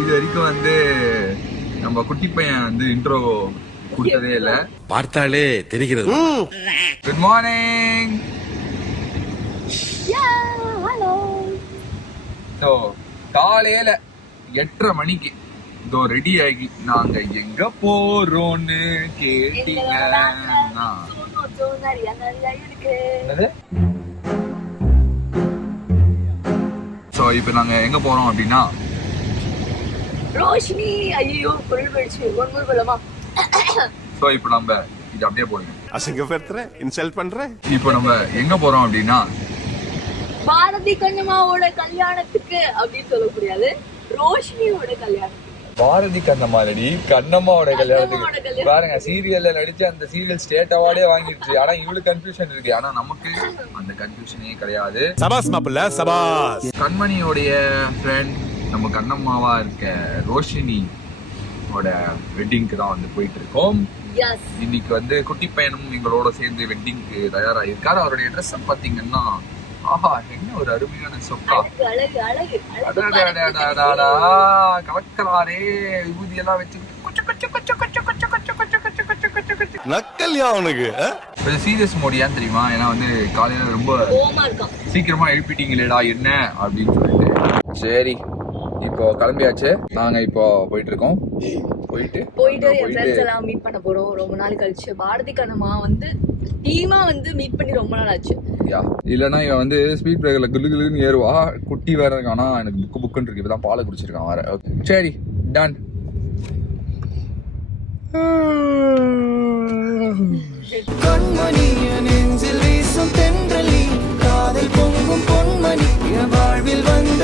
இது வரைக்கும் வந்து நம்ம குட்டி பையன் வந்து இன்ட்ரோ கொடுத்ததே இல்ல. பார்த்தாலே தெரிகிறது. Good morning. ஸோ காலையில 8:30 மணிக்கு இதோ ரெடி ஆகி நாங்க எங்க போறோம்னு கேட்டீங்கன்னா ஸோ இப்போ நாங்க எங்க போறோம் அப்படின்னா ரோஷினி. ஐயோ பொருள் போயிடுச்சு. ஒன்று போலமா. ஸோ இப்போ நம்ம இது அப்படியே போடுங்க. அசிங்கப்படுத்துற, இன்சல்ட் பண்ற. இப்போ நம்ம எங்க போறோம் அப்படின்னா பாரதி கண்ணம்மாவோட கல்யாணத்துக்கு அப்படின்னு சொல்ல முடியாது, ரோஷினியோட கல்யாணத்துக்கு. பாரதி கண்ணம்மாடி கண்ணம்மாவோட கல்யாணத்துக்கு பாருங்க. சீரியல்ல நடிச்சு அந்த சீரியல் ஸ்டேட் அவார்டே வாங்கிடுச்சு. ஆனா இவளுக்கு கன்ஃபியூஷன் இருக்கு. ஆனா நமக்கு அந்த கன்ஃபியூஷனே கிடையாது. சபாஸ் மாப்பிள்ள சபாஸ். கண்மணியோடைய ஃப்ரெண்ட் நம்ம கண்ணம்மாவா இருக்க ரோஷினி வெட்டிங்க்கு தான் வந்து போயிட்டு இருக்கோம். இன்னைக்கு வந்து குட்டி பையனும் எங்களோட சேர்ந்து வெட்டிங்க்கு தயாராகிருக்காரு. அவருடைய ட்ரெஸ் பாத்தீங்கன்னா ஆஹா என்ன ஒரு அருமையான சொக்கா. கலக்கலாரே விபூதி எல்லாம் வச்சு நக்கல்யா அவனுக்கு. கொஞ்சம் சீரியஸ் மோடியான்னு தெரியுமா? ஏன்னா வந்து காலையில ரொம்ப சீக்கிரமா எழுப்பிட்டீங்களேடா என்ன அப்படின்னு சொல்லிட்டு. சரி இப்போ கிளம்பியாச்சு. நாங்க இப்போ போயிட்டு இருக்கோம். போயிட்டு என் ஃப்ரெண்ட்ஸ் எல்லாம் மீட் பண்ண போறோம் ரொம்ப நாள் கழிச்சு. பாரதி கண்ணம்மா வந்து டீமா வந்து மீட் பண்ணி ரொம்ப நாள் ஆச்சு. இல்லன்னா இவன் வந்து ஸ்பீட் பிரேக்கர்ல குலுகுலுன்னு ஏறுவா. குட்டி வேற இருக்கானா, எனக்கு புக்குன்னு இருக்கு. இப்பதான் பாலை குடிச்சிருக்கான் வேற. சரி டன். கண்மணிய நெஞ்சில் வீசும் தென்றலி, காதல் பொங்கும் பொன்மணி, வாழ்வில் வந்த